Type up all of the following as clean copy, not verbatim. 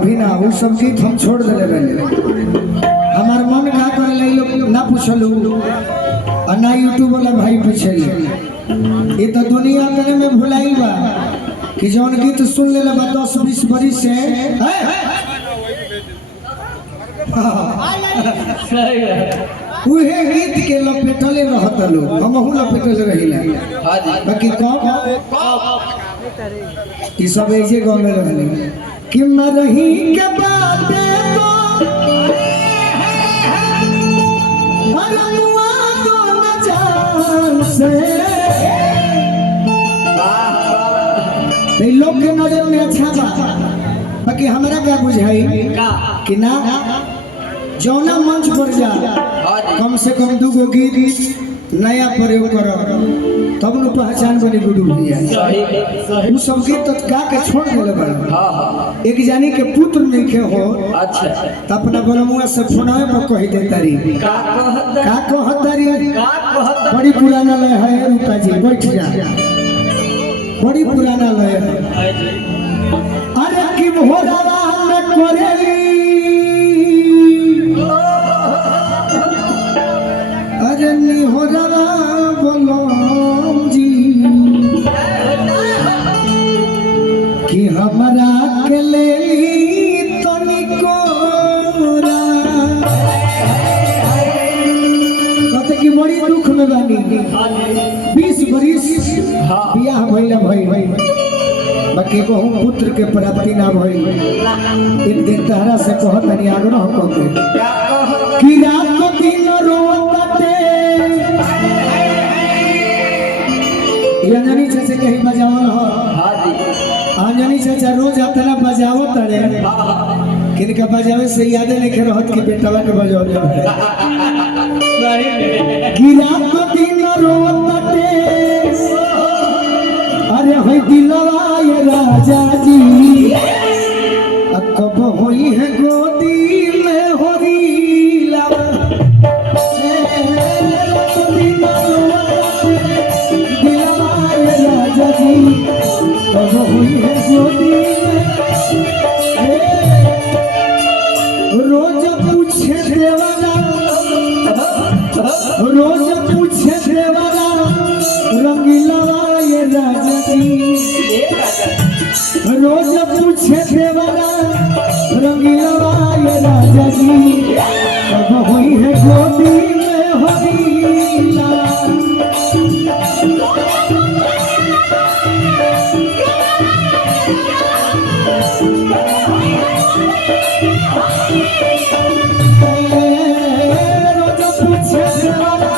अभी ना वो सब गीत हम छोड़ दिले रहे। हमार मन का कर ले लोग ना पूछलू और ना यूट्यूब वाला भाई पूछे। ये तो दुनिया करे में भुलाई बा कि जौन गीत सुन ले 10-20 बरिस से उहे गीत के लपेटले रहत लोग, हमहू लपेटले रहिला। बाकी कब ई सब ऐसे गाँव में रहले कि मरही के बाते तो अरनुआ तो न जान से लोग के नजर में अच्छा बा। बाकी हमरा क्या बुझाई कि ना जौना मंच पर जा कम से कम 2 गीत नया प्रयोग करो तब न पहचान बनी गुडू भैया। वो सब गीत तो गा के छोड़ देले बड़ा। एक जानी के पुत्र नहीं के हो अच्छा त अपना बलमुआ से फोनवे पर कह दे तारी का कहतारी बड़ी पुराना लय है रूपा जी बैठ जा बड़ी पुराना लय है। अरे की भोरावा में करेली अरे निहोरा बोलम जी कि हमरा के लेली तनिको कहते कि बड़ी दुख में बानी 20 बरिस बियाह भइला भई बाकी बहु पुत्र के प्राप्ति ना भई। एक दिन तहरा से कहत नहीं आग्रह करते कि रात दिन रोते अंजनी चाचा कहीं बजावल हो अंजनी चाचा रोज आतना बजावो तड़े किनका बजावे से याद नहीं रहत कि बेटवा के बजावल कि रात दिन रोते अरे होई दिलवा ये राजा जी कब होई है गोदी में होरीला दिलवा ये राजा जी कब होई है गोदी में रोज पूछे देवाना रोज पूछे देवाना रंगीला ये राजा जी रोज पूछे देवाना रंगीला ये राजा जी कब हुई है गोदी में होरीला रोज पूछे देवाना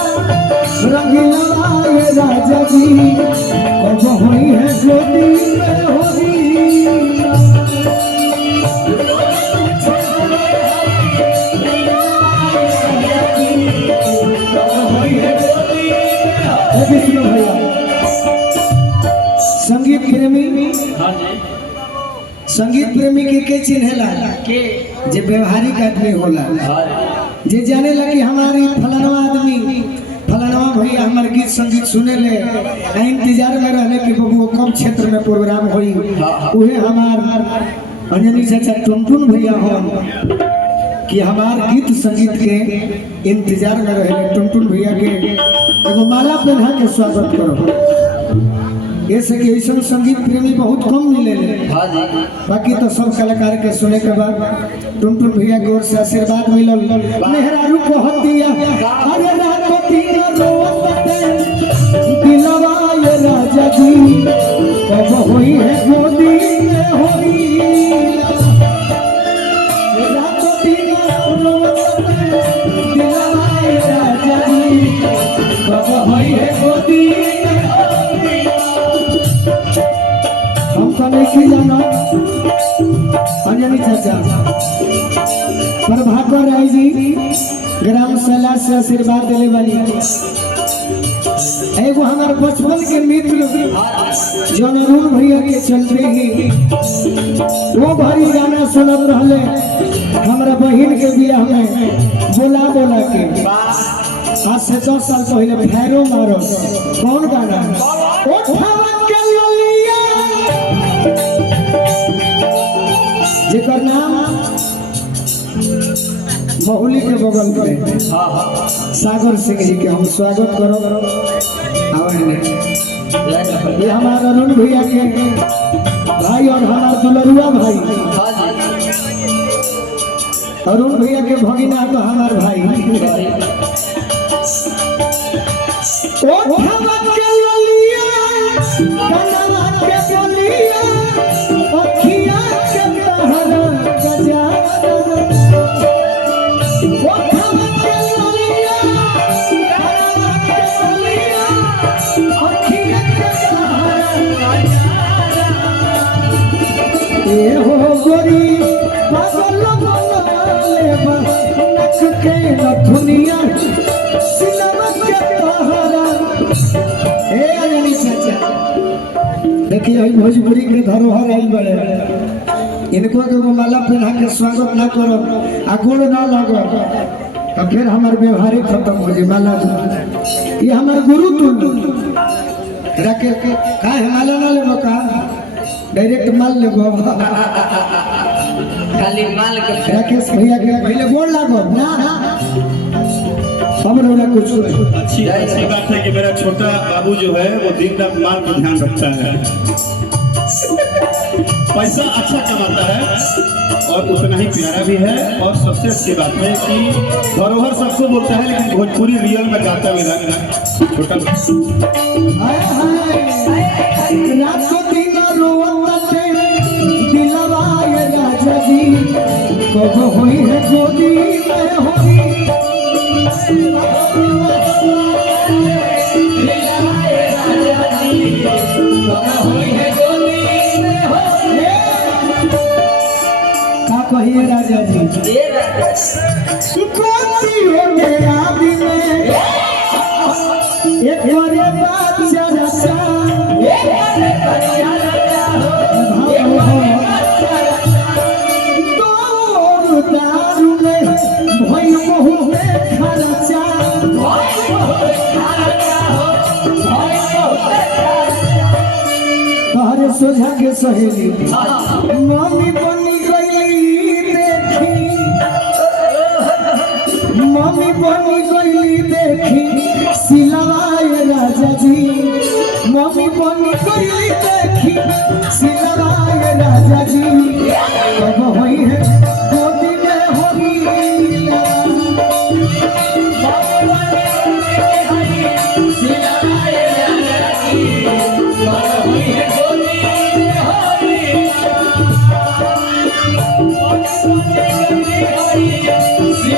रंगीला ये राजा जी कब हुई है गोदी में होरीला संगीत प्रेमी के चिन्हेला जे व्यवहारिक आदमी होला जे जाने लगी हमारी फलानवा आदमी फलानवा भैया हमारे गीत संगीत सुने ले इंतजार में रहले कि बबुआ कम क्षेत्र में प्रोग्राम होई उहे हमार अंजनी चाचा टुनटुन भैया हो कि हमार गीत संगीत के इंतजार में रहले। टुनटुन भैया के एगो माला पहना के स्वागत करो। ऐसे कि ऐसा संगीत प्रेमी बहुत कम मिले बाकी तो सब कलाकार के सुने के बाद टुनटुन भैया की ओर से आशीर्वाद मिलल मेहरारू को हद दिया अरे रात दिन रोते दिलवा ये राजा जी कब होई है गोदी में होरीला रात दिन रोते दिलवा ये राजा जी कब होई है गोदी नहीं जाना अंजनी चाचा प्रभाकर राय जी ग्राम सला से आशीर्वाद दिले वाली एगो हमारे बचपन के मित्र जो अरुण भैया के चलते ही वो भारी गाना सुनत रहले हमारा बहन के बियाह में बोला बोला के आज से 10 साल पहले भैरो मारो कौन गाना जेकर नाम महुली के बगल में सागर सिंह जी के हम स्वागत करो। ये हमारा अरुण भैया के भाई और हमारा दुलरुआ भाई अरुण भैया के भगिना तो हमार भाई देखिए भोजपुरी के धरोहर आई बड़े इनको तो माला पहना के स्वागत ना करो आ गोड़ ना लगो तो फिर हमारे व्यवहार खत्म हो जाए। माला ये हमारे गुरु तुम रखे का है माला ना लेबो का डायरेक्ट माल लेबो खाली माल के राकेश भैया के पहले गोड़ लागो ना हमरो कुछ अच्छी बात है कि मेरा छोटा बाबू जो है वो दिन रात माल को ध्यान रखता है, पैसा अच्छा कमाता है और उतना ही प्यारा भी है। और सबसे अच्छी बात है कि धरोहर सबको बोलता है लेकिन भोजपुरी रियल में गाता मेरा छोटा कहिए राजा जी एक सोझा के सहेली मम्मी बनी गई देखी मम्मी बनी गई देखी सिलवाए राजा जी मम्मी बनी गई देखी सिलवाए राजा जी कब होई है गोदी में होई सिलवाए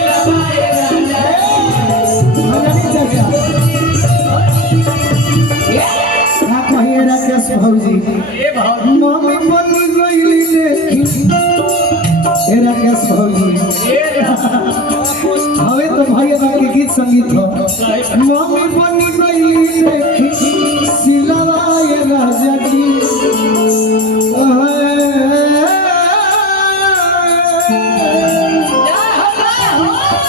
राजा जी कब होई है भौजी मम्मी बनी गई देखी राकेश भौजी हमें तो भैया के गीत संगीत हो मम्मी बनी गई देखी सिलवाए राजा जी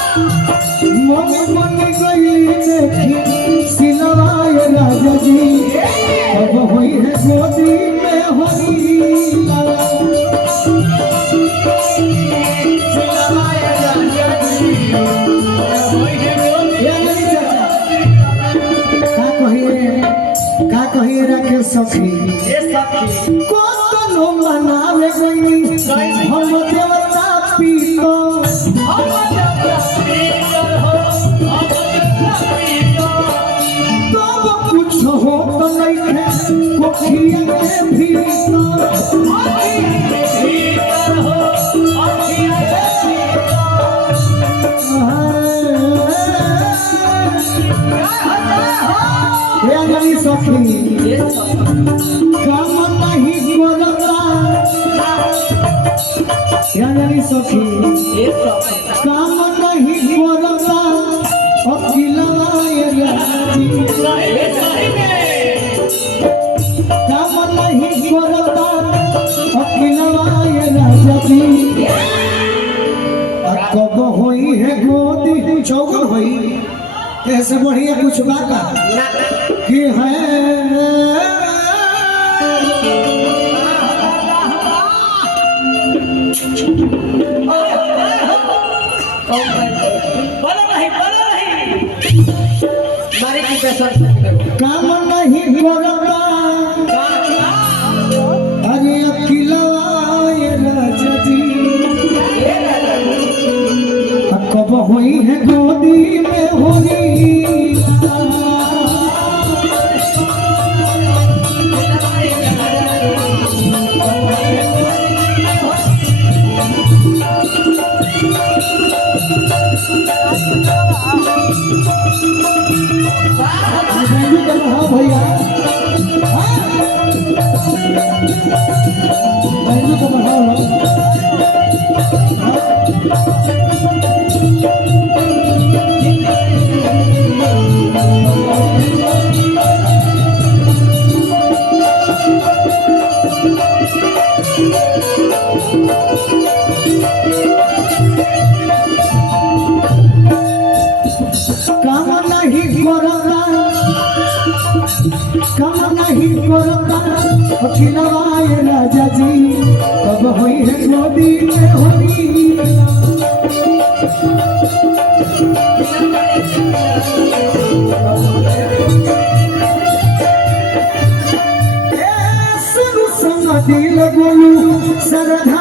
मम्मी बनी गई देखी सिलवाए राजा जी अब होई है गोदी में होई का कहिए रखे सखी कोनो मनावे गई हम देवता पीतो कुछ हो तो नहीं है कोठिया में भीतर सखी काम नहीं करता सखी काम नहीं करता काम नहीं करता राजा जी कब होई है गोदी चौगुन होई ऐसे बढ़िया कुछ बाका कि है मारे की पैसा से काम नहीं करता अरे अखिलवाए राजा जी कब हुई है गोदी में होली हाँ भैया बहनों को बढ़ाओ काम नहीं करता अखिलवाए राजा जी कब हुई है गोदी में होली सुन संग दिल बोलू सरधा